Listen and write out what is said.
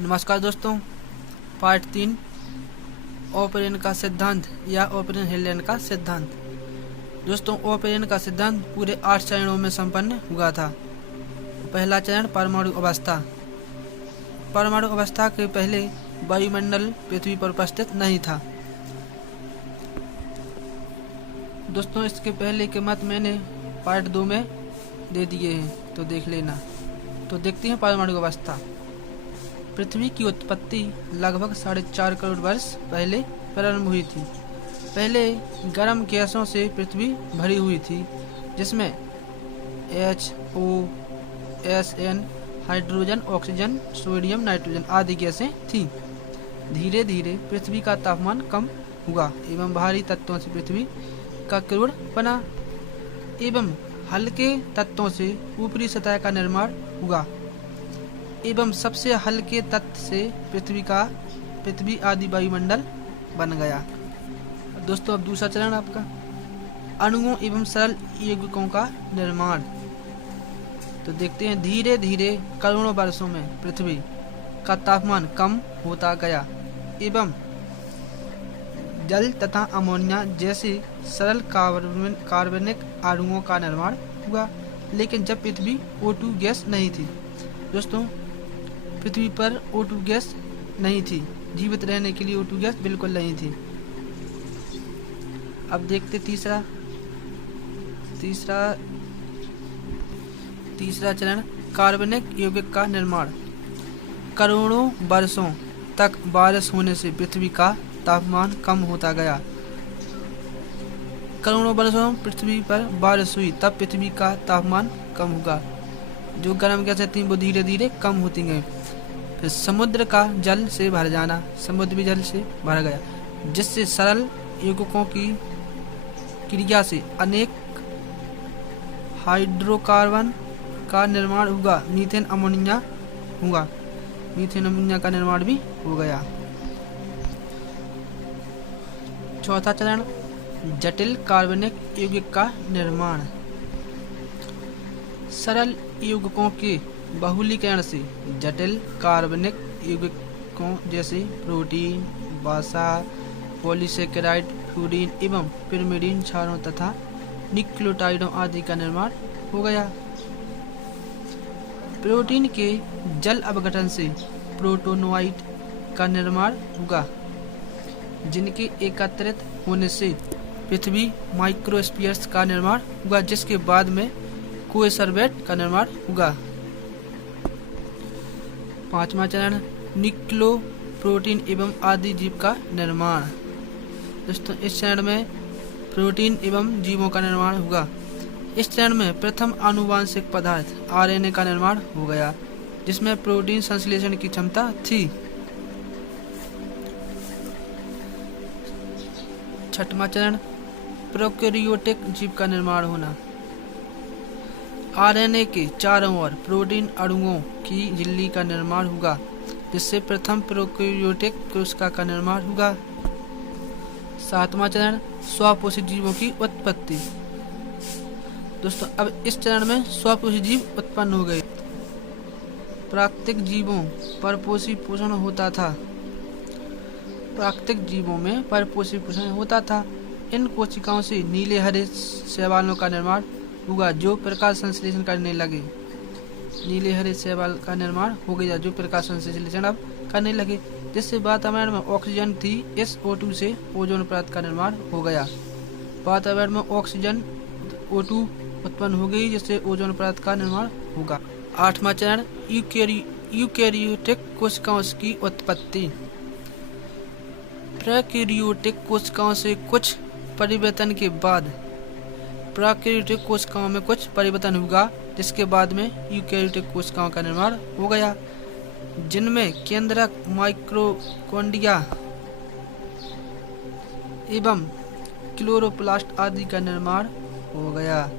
नमस्कार दोस्तों, पार्ट 3 ओपेरियन का सिद्धांत या ओपेरियन-हेलेन का सिद्धांत। दोस्तों, ओपेरियन का सिद्धांत पूरे 8 चरणों में संपन्न हुआ था। पहला चरण परमाणु अवस्था। परमाणु अवस्था के पहले वायुमंडल पृथ्वी पर उपस्थित नहीं था। दोस्तों, इसके पहले के मत मैंने पार्ट 2 में दे दिए हैं, तो देख लेना। तो देखते हैं परमाणु अवस्था। पृथ्वी की उत्पत्ति लगभग 4.5 करोड़ वर्ष पहले प्रारंभ हुई थी। पहले गर्म गैसों से पृथ्वी भरी हुई थी, जिसमें H2O, SN, hydrogen, oxygen, sodium, nitrogen आदि गैसें थीं। धीरे धीरे पृथ्वी का तापमान कम हुआ एवं भारी तत्वों से पृथ्वी का क्रूर बना एवं हल्के तत्वों से ऊपरी सतह का निर्माण हुआ एवं सबसे हल्के तत्व से पृथ्वी आदि वायुमंडल बन गया। दोस्तों, अब दूसरा चरण आपका अणुओं एवं सरल यौगिकों का निर्माण। तो देखते हैं, धीरे धीरे करोड़ों वर्षों में पृथ्वी का तापमान कम होता गया एवं जल तथा अमोनिया जैसे सरल कार्बनिक अणुओं का निर्माण हुआ। लेकिन जब पृथ्वी O2 गैस नहीं थी। दोस्तों, पृथ्वी पर O2 गैस नहीं थी। जीवित रहने के लिए O2 गैस बिल्कुल नहीं थी। अब देखते तीसरा चरण कार्बनिक यौगिक का निर्माण। करोड़ों वर्षों तक बारिश होने से पृथ्वी का तापमान कम होता गया। करोड़ों वर्षों पृथ्वी पर बारिश हुई, तब पृथ्वी का तापमान कम होगा। जो गर्म गैसें थीं वो धीरे धीरे कम होती गई। फिर समुद्र का जल से भर जाना, समुद्र भी जल से भर गया, जिससे सरल यौगिकों की क्रिया से अनेक हाइड्रोकार्बन का निर्माण हुआ। मीथेन अमोनिया का निर्माण भी हो गया। चौथा चरण जटिल कार्बनिक यौगिक का निर्माण। सरल यौगिकों के बहुलीकरण से जटिल कार्बनिक यौगिकों जैसे प्रोटीन, वसा, पॉलीसेकेराइड, फ्यूरीन एवं पिरिमिडीन क्षारों तथा न्यूक्लियोटाइडों आदि का निर्माण हो गया। प्रोटीन के जल अपघटन से प्रोटोनोइड का निर्माण हुआ, जिनके एकत्रित होने से पृथ्वी माइक्रोस्फीयर्स का निर्माण हुआ, जिसके बाद में कोएसरवेट का निर्माण हुआ। पांचवा चरण न्यूक्लियो प्रोटीन एवं आदि जीव का निर्माण। दोस्तों, इस चरण में प्रोटीन एवं जीवों का निर्माण हुआ। इस चरण में प्रथम आनुवांशिक पदार्थ RNA का निर्माण हो गया, जिसमें प्रोटीन संश्लेषण की क्षमता थी। छठवां चरण प्रोकैरियोटिक जीव का निर्माण होना। RNA के चारों ओर प्रोटीन अणुओं की झिल्ली का निर्माण हुआ, जिससे प्रथम प्रोकैरियोटिक कोशिका का निर्माण हुआ। सातवां चरण स्वपोषी जीवों की उत्पत्ति। दोस्तों, अब इस चरण में स्वपोषी जीव उत्पन्न हो गए। प्राकृतिक जीवों परपोषी पोषण होता था। प्राकृतिक जीवों में परपोषी पोषण होता था। इन कोशिकाओं से नीले हरे शैवालों का निर्माण हुआ, जो प्रकाश संश्लेषण करने लगे। नीले हरे शैवाल का निर्माण हो गया, जो प्रकाश संश्लेषण अब करने लगे, जिससे वातावरण में ऑक्सीजन थी। इस O2 से ओजोन परत का निर्माण हो गया। वातावरण में ऑक्सीजन O2 उत्पन्न हो गई, जिससे ओजोन परत का निर्माण होगा। आठवां चरण यूकेरियोटिक कोशिकाओं की उत्पत्ति। प्रोकैरियोटिक कोशिकाओं से कुछ परिवर्तन के बाद प्रोकैरियोटिक कोशिकाओं में कुछ परिवर्तन हुआ, जिसके बाद में यूकेरियोटिक कोशिकाओं का निर्माण हो गया, जिनमें केंद्रक, माइटोकॉन्ड्रिया एवं क्लोरोप्लास्ट आदि का निर्माण हो गया।